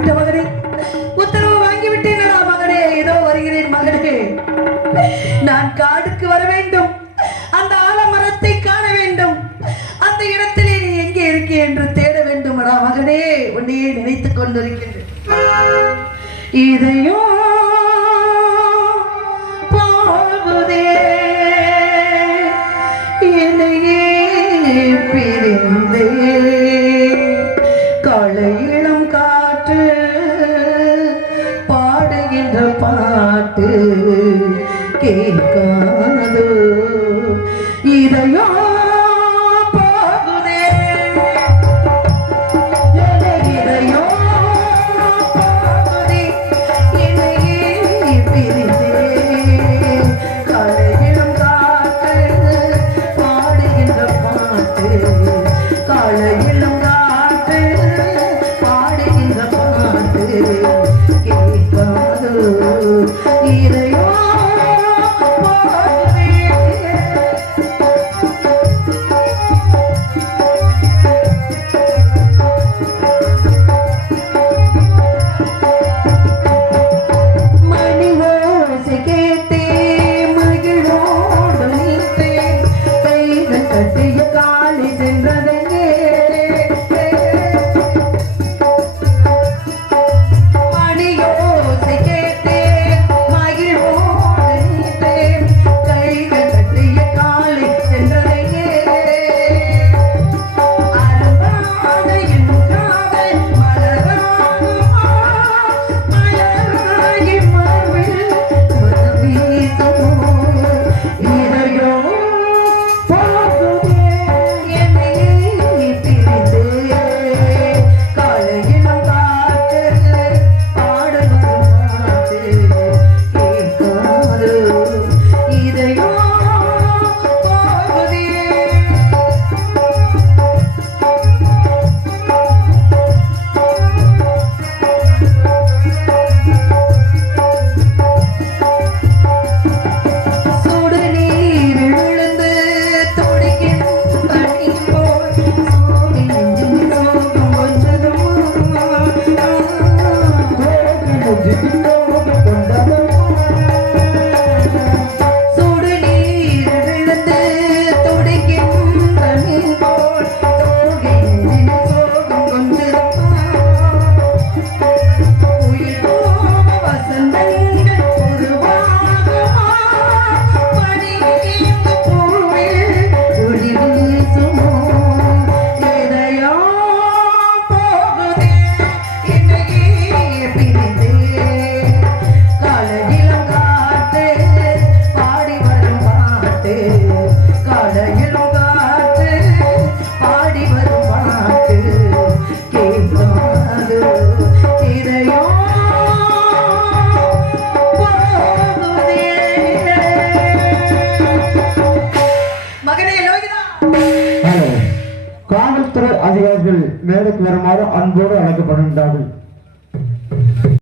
ஆண்டு மகனே. உத்தரவு வாங்கிவிட்டேனடா மகனே. ஏதோ வருகிறேன் மகனே. நான் காடுக்கு வர வேண்டும். அந்த ஆலமரத்தை காண வேண்டும். அந்த இடத்திலே நீ எங்கே இருக்கே என்று தேட வேண்டும்டா மகனே. உன்னையே நினைத்துக் கொண்டிருக்கிறேன். இதையும் போகுதே என்னையே பிரிந்தே. களையும் என்ற பாட்டு கேட்காதோ? இதையோ வழி சென்றதே Thank you. காவல்துறை அதிகாரிகள் மேலுக்கு வருமாறு அன்போடு அழைக்கப்படுகின்றார்கள்.